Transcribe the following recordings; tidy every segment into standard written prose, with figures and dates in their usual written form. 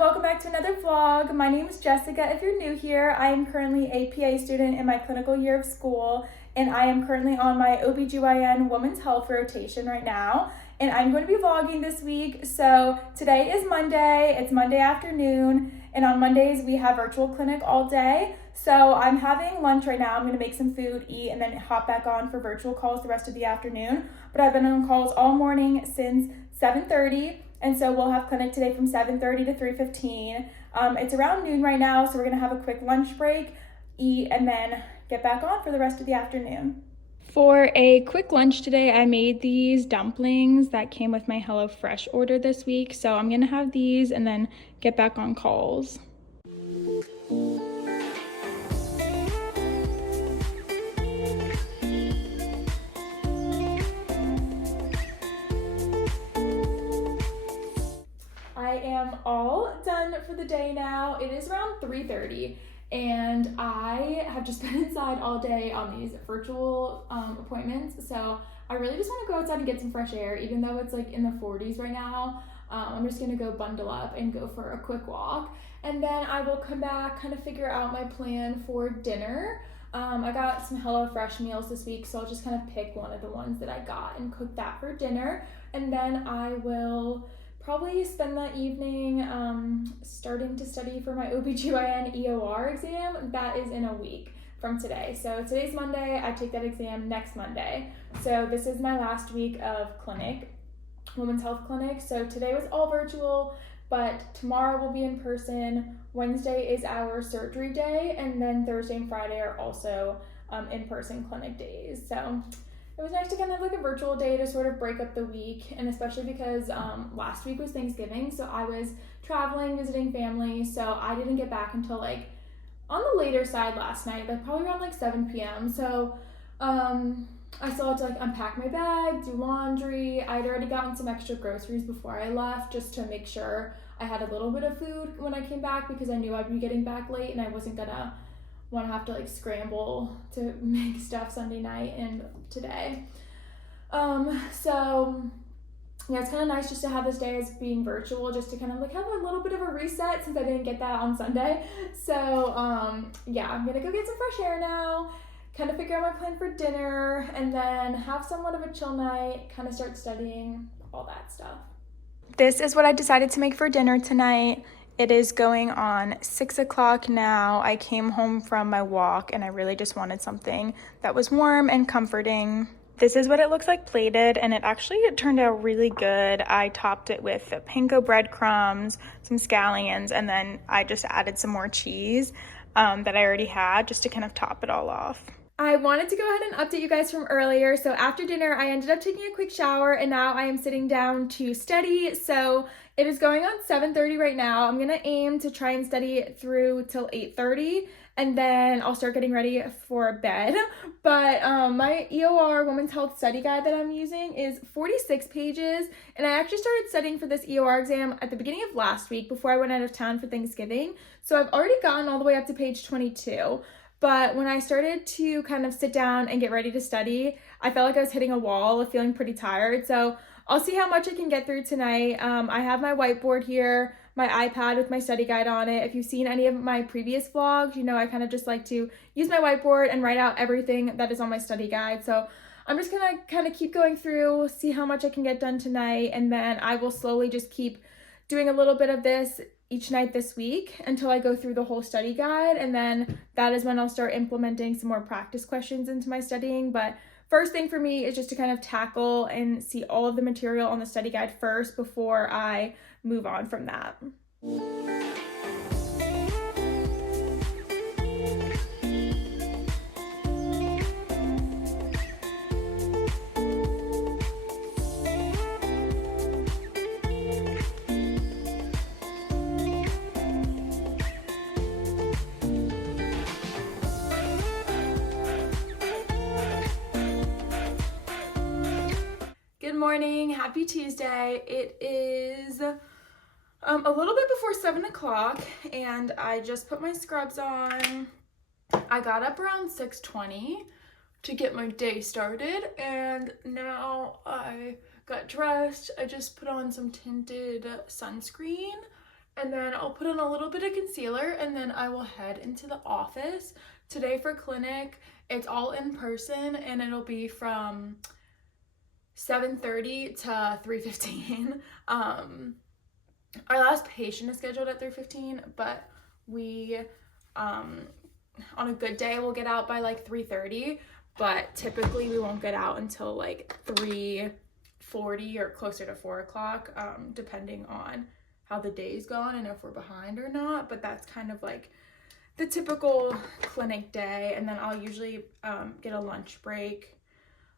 welcome back to another vlog. My name is Jessica. If you're new here, I am currently a PA student in my clinical year of school, and I am currently on my OBGYN Women's Health rotation right now, and I'm going to be vlogging this week. So today is Monday, it's Monday afternoon, and on Mondays we have virtual clinic all day. So I'm having lunch right now. I'm going to make some food, eat, and then hop back on for virtual calls the rest of the afternoon. But I've been on calls all morning since 7:30. And so we'll have clinic today from 7:30 to 3:15. It's around noon right now, so we're gonna have a quick lunch break, eat, and then get back on for the rest of the afternoon. For a quick lunch today, I made these dumplings that came with my HelloFresh order this week. So I'm gonna have these and then get back on calls. I am all done for the day now. It is around 3:30 and I have just been inside all day on these virtual appointments. So I really just want to go outside and get some fresh air, even though it's like in the 40s right now. I'm just gonna go bundle up and go for a quick walk. And then I will come back, kind of figure out my plan for dinner. I got some HelloFresh meals this week, so I'll just kind of pick one of the ones that I got and cook that for dinner. And then I will probably spend that evening starting to study for my OBGYN EOR exam. That is in a week from today. So today's Monday, I take that exam next Monday. So this is my last week of clinic, women's health clinic. So today was all virtual, but tomorrow will be in person. Wednesday is our surgery day, and then Thursday and Friday are also in-person clinic days. So it was nice to kind of have like a virtual day to sort of break up the week, and especially because last week was Thanksgiving, so I was traveling, visiting family, so I didn't get back until like on the later side last night, like probably around like 7 p.m. So I still had to like unpack my bag, do laundry. I'd already gotten some extra groceries before I left just to make sure I had a little bit of food when I came back, because I knew I'd be getting back late and I wasn't gonna want to have to like scramble to make stuff Sunday night and today. So yeah, it's kind of nice just to have this day as being virtual, just to kind of like have a little bit of a reset since I didn't get that on Sunday. So yeah, I'm gonna go get some fresh air now, kind of figure out my plan for dinner, and then have somewhat of a chill night, kind of start studying, all that stuff. This is what I decided to make for dinner tonight. It is going on 6 o'clock now. I came home from my walk and I really just wanted something that was warm and comforting. This is what it looks like plated, and it turned out really good. I topped it with the panko breadcrumbs, some scallions, and then I just added some more cheese that I already had just to kind of top it all off. I wanted to go ahead and update you guys from earlier. So after dinner, I ended up taking a quick shower, and now I am sitting down to study. So it is going on 7:30 right now. I'm gonna aim to try and study through till 8:30, and then I'll start getting ready for bed. But my EOR Women's Health Study Guide that I'm using is 46 pages, and I actually started studying for this EOR exam at the beginning of last week before I went out of town for Thanksgiving. So I've already gotten all the way up to page 22. But when I started to kind of sit down and get ready to study, I felt like I was hitting a wall of feeling pretty tired. So I'll see how much I can get through tonight. I have my whiteboard here, my iPad with my study guide on it. If you've seen any of my previous vlogs, you know I kind of just like to use my whiteboard and write out everything that is on my study guide. So I'm just gonna kind of keep going through, see how much I can get done tonight, and then I will slowly just keep doing a little bit of this each night this week until I go through the whole study guide, and then that is when I'll start implementing some more practice questions into my studying. But first thing for me is just to kind of tackle and see all of the material on the study guide first before I move on from that. Good morning, happy Tuesday. It is a little bit before 7 o'clock and I just put my scrubs on. I got up around 6:20 to get my day started, and now I got dressed. I just put on some tinted sunscreen and then I'll put on a little bit of concealer, and then I will head into the office. Today for clinic, it's all in person, and it'll be from 7:30 to 3:15. Our last patient is scheduled at 3:15, but we, on a good day, we'll get out by like 3:30, but typically we won't get out until like 3:40 or closer to 4 o'clock, depending on how the day's gone and if we're behind or not. But that's kind of like the typical clinic day. And then I'll usually get a lunch break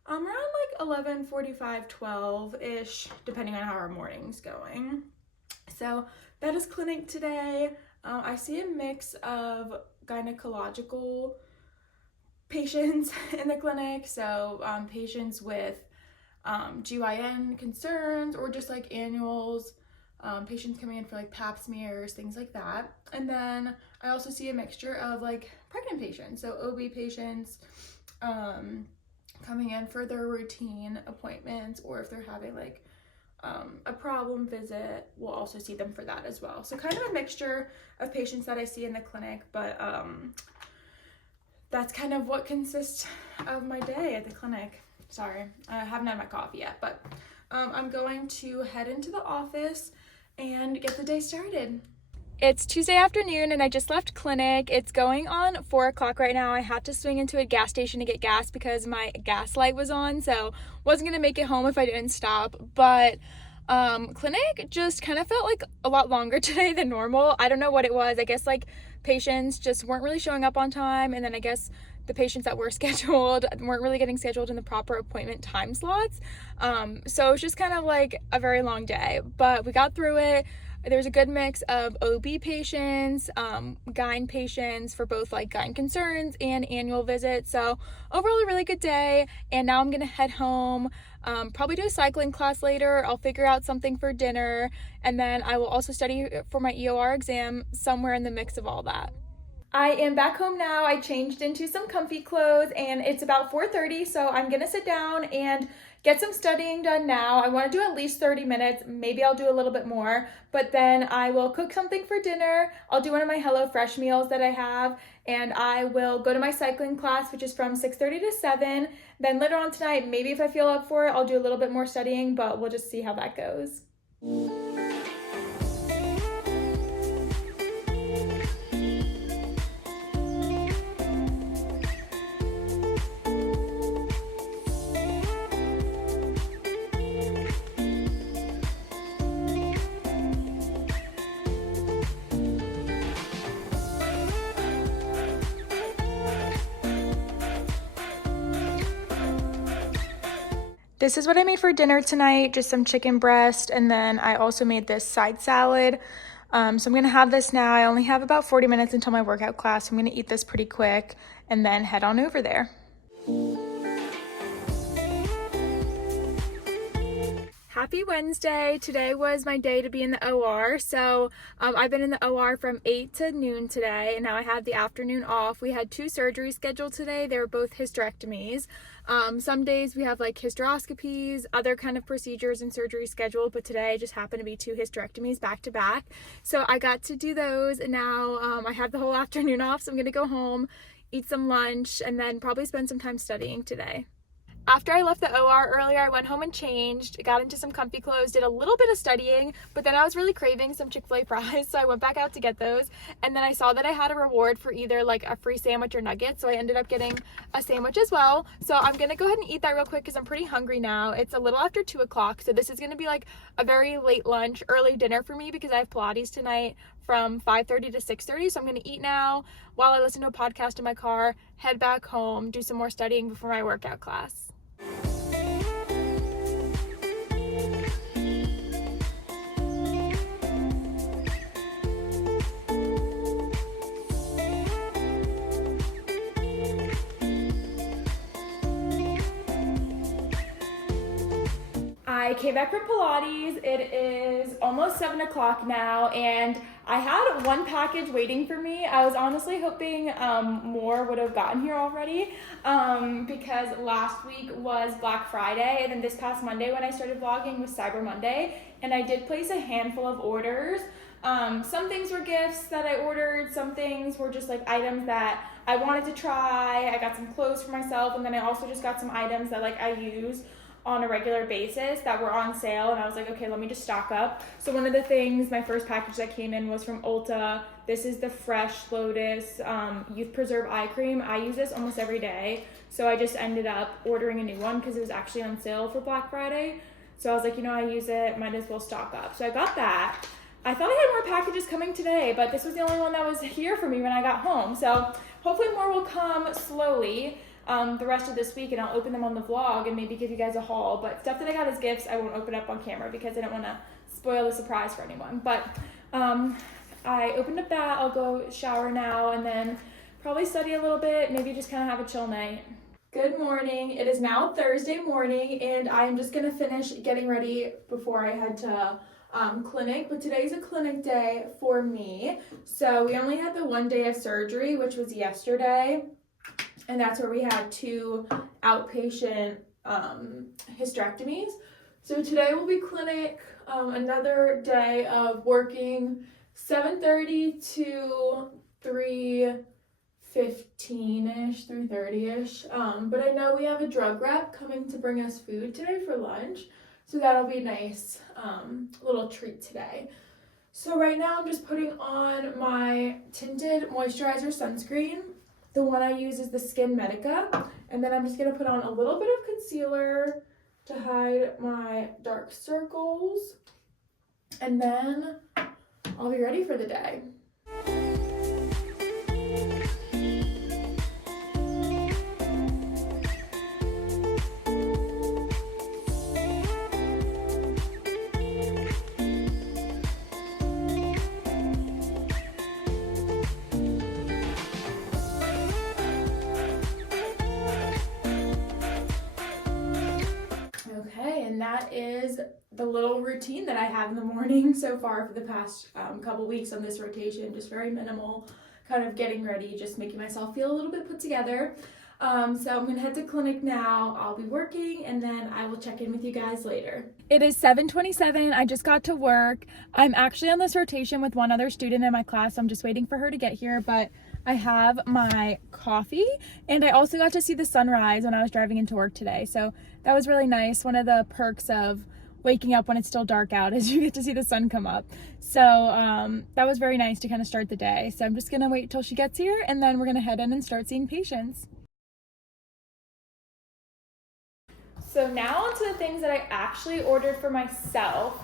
around like 11:45, 12-ish, depending on how our morning's going. So that is clinic today. I see a mix of gynecological patients in the clinic, so patients with GYN concerns or just like annuals, patients coming in for like pap smears, things like that. And then I also see a mixture of like pregnant patients, so OB patients coming in for their routine appointments, or if they're having like a problem visit, we'll also see them for that as well. So kind of a mixture of patients that I see in the clinic, but that's kind of what consists of my day at the clinic. Sorry, I haven't had my coffee yet, but I'm going to head into the office and get the day started. It's Tuesday afternoon and I just left clinic. It's going on 4 o'clock right now. I had to swing into a gas station to get gas because my gas light was on, so wasn't gonna make it home if I didn't stop. But clinic just kind of felt like a lot longer today than normal. I don't know what it was. I guess like patients just weren't really showing up on time, and then I guess the patients that were scheduled weren't really getting scheduled in the proper appointment time slots. So it was just kind of like a very long day, but we got through it. There's a good mix of OB patients, GYN patients for both like GYN concerns and annual visits. So overall a really good day. And now I'm gonna head home, probably do a cycling class later. I'll figure out something for dinner, and then I will also study for my EOR exam somewhere in the mix of all that. I am back home now. I changed into some comfy clothes and it's about 4:30, so I'm gonna sit down and get some studying done now. I want to do at least 30 minutes. Maybe I'll do a little bit more, but then I will cook something for dinner. I'll do one of my HelloFresh meals that I have, and I will go to my cycling class, which is from 6:30 to 7. Then later on tonight, maybe if I feel up for it, I'll do a little bit more studying, but we'll just see how that goes. This is what I made for dinner tonight, just some chicken breast, and then I also made this side salad. So I'm gonna have this now. I only have about 40 minutes until my workout class. So I'm gonna eat this pretty quick and then head on over there. Happy Wednesday. Today was my day to be in the OR. So I've been in the OR from 8 to noon today, and now I have the afternoon off. We had 2 surgeries scheduled today. They were both hysterectomies. Some days we have like hysteroscopies, other kind of procedures and surgeries scheduled, but today just happened to be 2 hysterectomies back to back. So I got to do those, and now I have the whole afternoon off. So I'm gonna go home, eat some lunch, and then probably spend some time studying today. After I left the OR earlier, I went home and changed, got into some comfy clothes, did a little bit of studying, but then I was really craving some Chick-fil-A fries, so I went back out to get those, and then I saw that I had a reward for either like a free sandwich or nuggets, so I ended up getting a sandwich as well. So I'm gonna go ahead and eat that real quick because I'm pretty hungry now. It's a little after 2 o'clock, so this is gonna be like a very late lunch, early dinner for me because I have Pilates tonight from 5:30 to 6:30, so I'm gonna eat now while I listen to a podcast in my car, head back home, do some more studying before my workout class. I came back from Pilates. It is almost 7 o'clock now, and I had one package waiting for me. I was honestly hoping more would have gotten here already because last week was Black Friday, and then this past Monday when I started vlogging was Cyber Monday, and I did place a handful of orders, Some things were gifts that I ordered, some things were just like items that I wanted to try. I got some clothes for myself, and then I also just got some items that like I use on a regular basis that were on sale, and I was like, okay, let me just stock up. So one of the things, my first package that came in was from Ulta. This is the Fresh Lotus Youth Preserve Eye Cream. I use this almost every day, so I just ended up ordering a new one because it was actually on sale for Black Friday. So I was like, you know, I use it, might as well stock up. So I got that. I thought I had more packages coming today, but this was the only one that was here for me when I got home. So hopefully more will come slowly the rest of this week, and I'll open them on the vlog and maybe give you guys a haul. But stuff that I got as gifts, I won't open up on camera because I don't want to spoil the surprise for anyone. But I opened up that. I'll go shower now and then probably study a little bit, maybe just kind of have a chill night. Good morning. It is now Thursday morning, and I'm just going to finish getting ready before I head to clinic. But today's a clinic day for me. So we only had the one day of surgery, which was yesterday. And that's where we had 2 outpatient hysterectomies. So today will be clinic, another day of working 7:30 to 3:15-ish, 3:30-ish. But I know we have a drug rep coming to bring us food today for lunch. So that'll be a nice little treat today. So right now I'm just putting on my tinted moisturizer sunscreen. The one I use is the Skin Medica, and then I'm just gonna put on a little bit of concealer to hide my dark circles, and then I'll be ready for the day. And that is the little routine that I have in the morning so far for the past couple weeks on this rotation. Just very minimal, kind of getting ready, just making myself feel a little bit put together. So I'm gonna head to clinic now. I'll be working, and then I will check in with you guys later. It is 7:27. I just got to work. I'm actually on this rotation with one other student in my class. I'm just waiting for her to get here, but I have my coffee, and I also got to see the sunrise when I was driving into work today. So that was really nice. One of the perks of waking up when it's still dark out is you get to see the sun come up. So that was very nice to kind of start the day. So I'm just gonna wait till she gets here, and then we're gonna head in and start seeing patients. So now onto the things that I actually ordered for myself.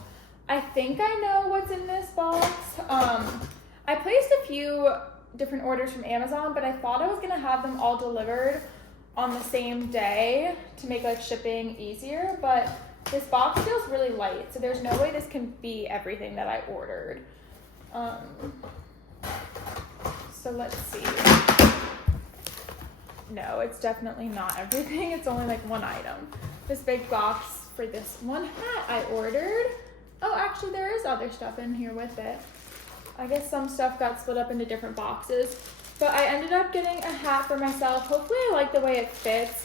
I think I know what's in this box. I placed a few different orders from Amazon, but I thought I was gonna have them all delivered on the same day to make like shipping easier, but this box feels really light, so there's no way this can be everything that I ordered. So let's see. No, it's definitely not everything. It's only like one item. This big box for this one hat I ordered. Oh, actually there is other stuff in here with it. I guess some stuff got split up into different boxes, but I ended up getting a hat for myself. Hopefully I like the way it fits.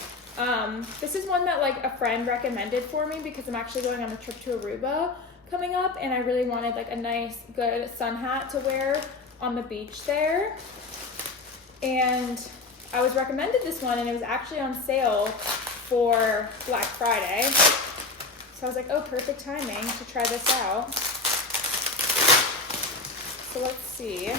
This is one that like a friend recommended for me because I'm actually going on a trip to Aruba coming up, and I really wanted like a nice, good sun hat to wear on the beach there. And I was recommended this one, and it was actually on sale for Black Friday. So I was like, oh, perfect timing to try this out. So let's see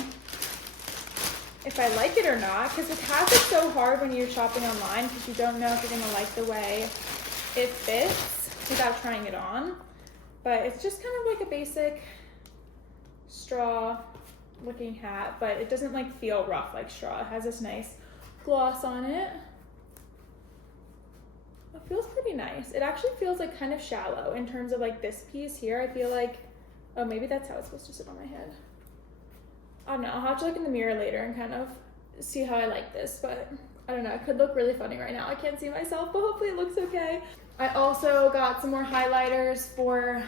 if I like it or not, because with hats it's so hard when you're shopping online because you don't know if you're gonna like the way it fits without trying it on. But it's just kind of like a basic straw looking hat, but it doesn't like feel rough like straw. It has this nice gloss on it. It feels pretty nice. It actually feels like kind of shallow in terms of like this piece here. I feel like, oh, maybe that's how it's supposed to sit on my head. I don't know. I'll have to look in the mirror later and kind of see how I like this, but I don't know. It could look really funny right now. I can't see myself, but hopefully it looks okay. I also got some more highlighters for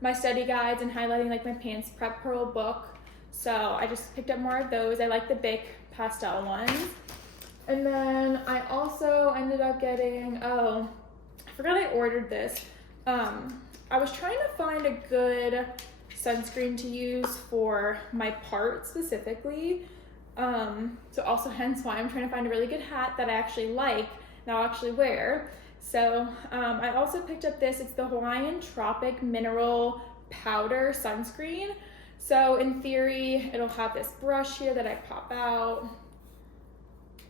my study guides and highlighting like my Pants Prep Pearl book. So I just picked up more of those. I like the Bic pastel ones. And then I also ended up getting, oh, I forgot I ordered this. I was trying to find a good sunscreen to use for my part specifically. So also hence why I'm trying to find a really good hat that I actually like and I'll actually wear. So I also picked up this. It's the Hawaiian Tropic Mineral Powder Sunscreen. So in theory, it'll have this brush here that I pop out.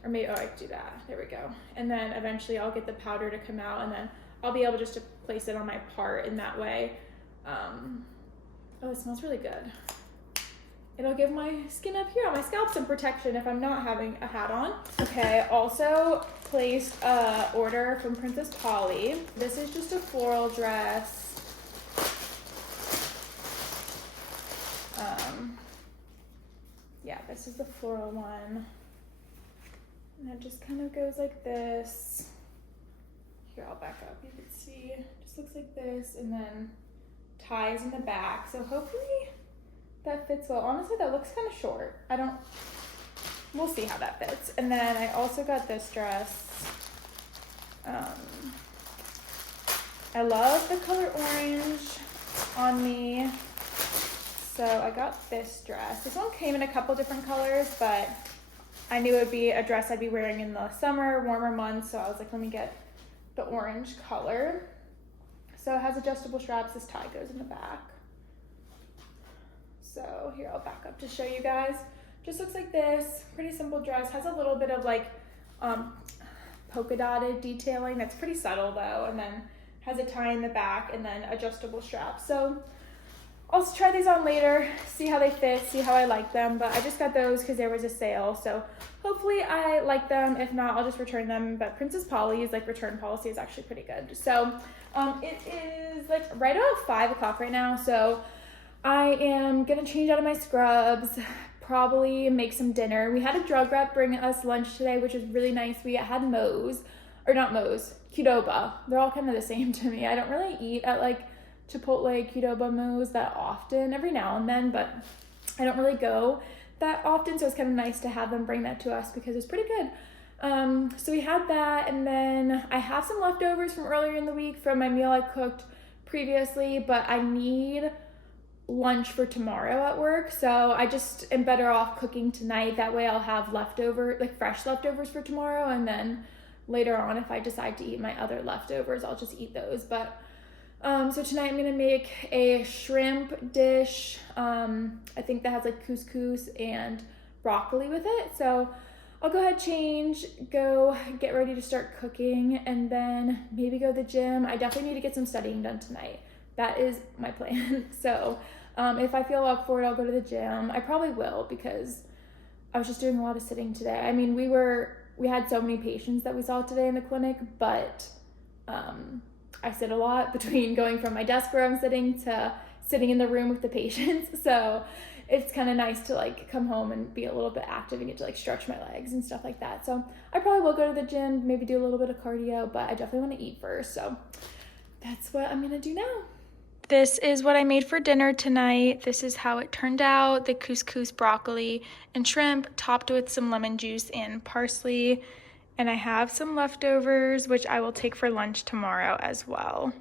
Or maybe, oh, I can do that. There we go. And then eventually I'll get the powder to come out and then I'll be able just to place it on my part in that way. Oh, it smells really good. It'll give my skin up here on my scalp some protection if I'm not having a hat on. Okay, also placed a order from Princess Polly. This is just a floral dress. Yeah, this is the floral one. And it just kind of goes like this. Here, I'll back up. You can see it just looks like this and then ties in the back. So hopefully that fits well. Honestly, that looks kind of short. We'll see how that fits. And then I also got this dress. I love the color orange on me. So I got this dress. This one came in a couple different colors, but I knew it would be a dress I'd be wearing in the summer, warmer months. So I was like, let me get the orange color. So it has adjustable straps. This tie goes in the back. So here, I'll back up to show you guys. Just looks like this. Pretty simple dress. Has a little bit of like polka dotted detailing. That's pretty subtle though. And then has a tie in the back and then adjustable straps. So I'll try these on later, see how they fit, see how I like them. But I just got those because there was a sale. So hopefully I like them. If not, I'll just return them. But Princess Polly's like return policy is actually pretty good. So it is like right about 5 o'clock right now. So I am gonna change out of my scrubs, probably make some dinner. We had a drug rep bring us lunch today, which was really nice. We had Qdoba. They're all kind of the same to me. I don't really eat at like Chipotle, Qdoba, Moe's that often, every now and then, but I don't really go that often, so it's kind of nice to have them bring that to us because it's pretty good. So we had that, and then I have some leftovers from earlier in the week from my meal I cooked previously, but I need lunch for tomorrow at work, so I just am better off cooking tonight. That way I'll have fresh leftovers for tomorrow, and then later on if I decide to eat my other leftovers, I'll just eat those. But so tonight I'm gonna make a shrimp dish. I think that has like couscous and broccoli with it. So I'll go ahead, change, go get ready to start cooking, and then maybe go to the gym. I definitely need to get some studying done tonight. That is my plan. So if I feel up for it, I'll go to the gym. I probably will because I was just doing a lot of sitting today. I mean, we had so many patients that we saw today in the clinic, but I sit a lot between going from my desk where I'm sitting to sitting in the room with the patients. So it's kind of nice to like come home and be a little bit active and get to like stretch my legs and stuff like that. So I probably will go to the gym, maybe do a little bit of cardio, but I definitely want to eat first. So that's what I'm gonna do now. This is what I made for dinner tonight. This is how it turned out. The couscous, broccoli, and shrimp topped with some lemon juice and parsley. And I have some leftovers, which I will take for lunch tomorrow as well.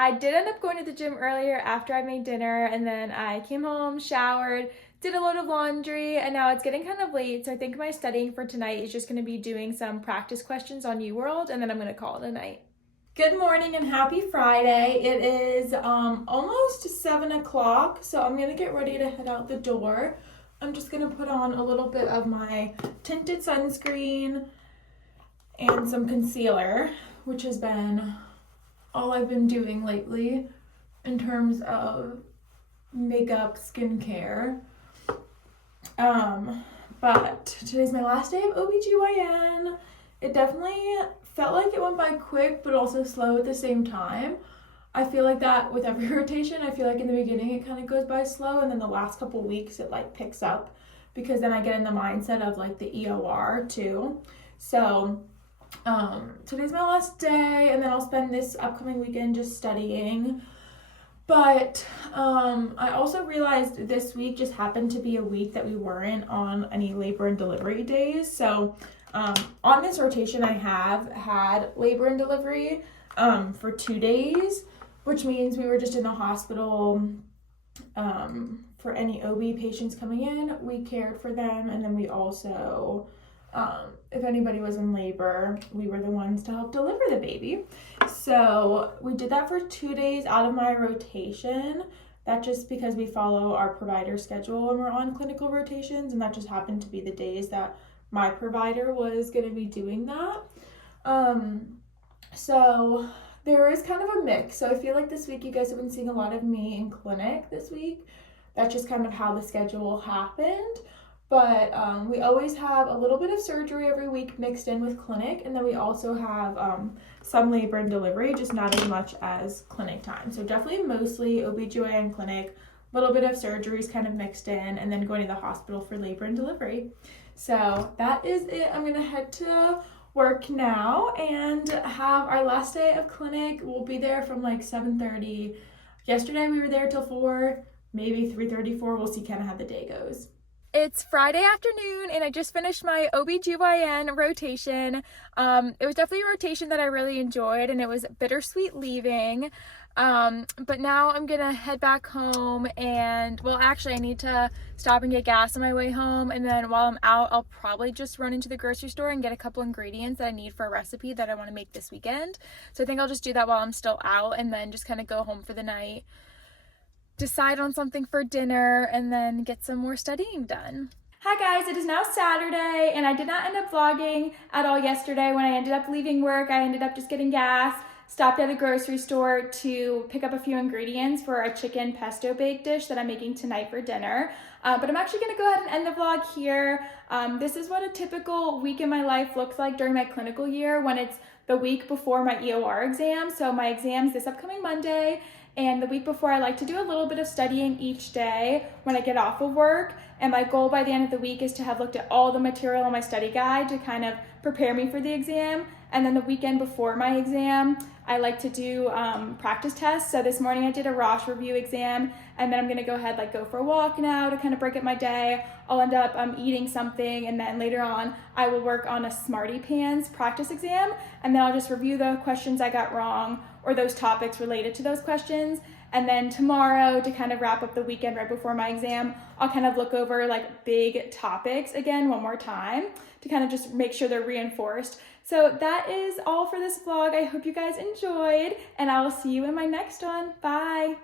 I did end up going to the gym earlier after I made dinner, and then I came home, showered, did a load of laundry, and now it's getting kind of late, so I think my studying for tonight is just going to be doing some practice questions on UWorld, and then I'm going to call it a night. Good morning and happy Friday. It is almost 7 o'clock, so I'm going to get ready to head out the door. I'm just going to put on a little bit of my tinted sunscreen and some concealer, which has been all I've been doing lately in terms of makeup, skincare. But today's my last day of OBGYN. It definitely felt like it went by quick, but also slow at the same time. I feel like that with every rotation. I feel like in the beginning it kind of goes by slow, and then the last couple weeks it like picks up because then I get in the mindset of like the EOR too. So today's my last day, and then I'll spend this upcoming weekend just studying. But I also realized this week just happened to be a week that we weren't on any labor and delivery days. So on this rotation, I have had labor and delivery for 2 days, which means we were just in the hospital for any OB patients coming in. We cared for them, and then we also, if anybody was in labor, we were the ones to help deliver the baby. So we did that for 2 days out of my rotation. That just because we follow our provider schedule when we're on clinical rotations, and that just happened to be the days that my provider was going to be doing that. So there is kind of a mix. So I feel like this week you guys have been seeing a lot of me in clinic this week. That's just kind of how the schedule happened. But we always have a little bit of surgery every week mixed in with clinic, and then we also have some labor and delivery, just not as much as clinic time. So definitely mostly OB/GYN clinic, a little bit of surgeries kind of mixed in, and then going to the hospital for labor and delivery. So that is it. I'm gonna head to work now and have our last day of clinic. We'll be there from like 7:30. Yesterday we were there till 4, maybe 3:34. We'll see kind of how the day goes. It's Friday afternoon, and I just finished my OB/GYN rotation. It was definitely a rotation that I really enjoyed, and it was bittersweet leaving. But now I'm gonna head back home, and well, actually I need to stop and get gas on my way home, and then while I'm out, I'll probably just run into the grocery store and get a couple ingredients that I need for a recipe that I want to make this weekend. So I think I'll just do that while I'm still out, and then just kind of go home for the night, decide on something for dinner, and then get some more studying done. Hi guys, it is now Saturday, and I did not end up vlogging at all yesterday. When I ended up leaving work, I ended up just getting gas, stopped at a grocery store to pick up a few ingredients for a chicken pesto bake dish that I'm making tonight for dinner. But I'm actually gonna go ahead and end the vlog here. This is what a typical week in my life looks like during my clinical year when it's the week before my EOR exam. So my exam's this upcoming Monday, and the week before I like to do a little bit of studying each day when I get off of work. And my goal by the end of the week is to have looked at all the material on my study guide to kind of prepare me for the exam. And then the weekend before my exam, I like to do practice tests. So this morning I did a Rosh review exam, and then I'm gonna go ahead, go for a walk now to kind of break up my day. I'll end up eating something, and then later on I will work on a Smarty Pants practice exam, and then I'll just review the questions I got wrong or those topics related to those questions. And then tomorrow, to kind of wrap up the weekend right before my exam, I'll kind of look over big topics again one more time to kind of just make sure they're reinforced. So that is all for this vlog. I hope you guys enjoyed, and I will see you in my next one. Bye.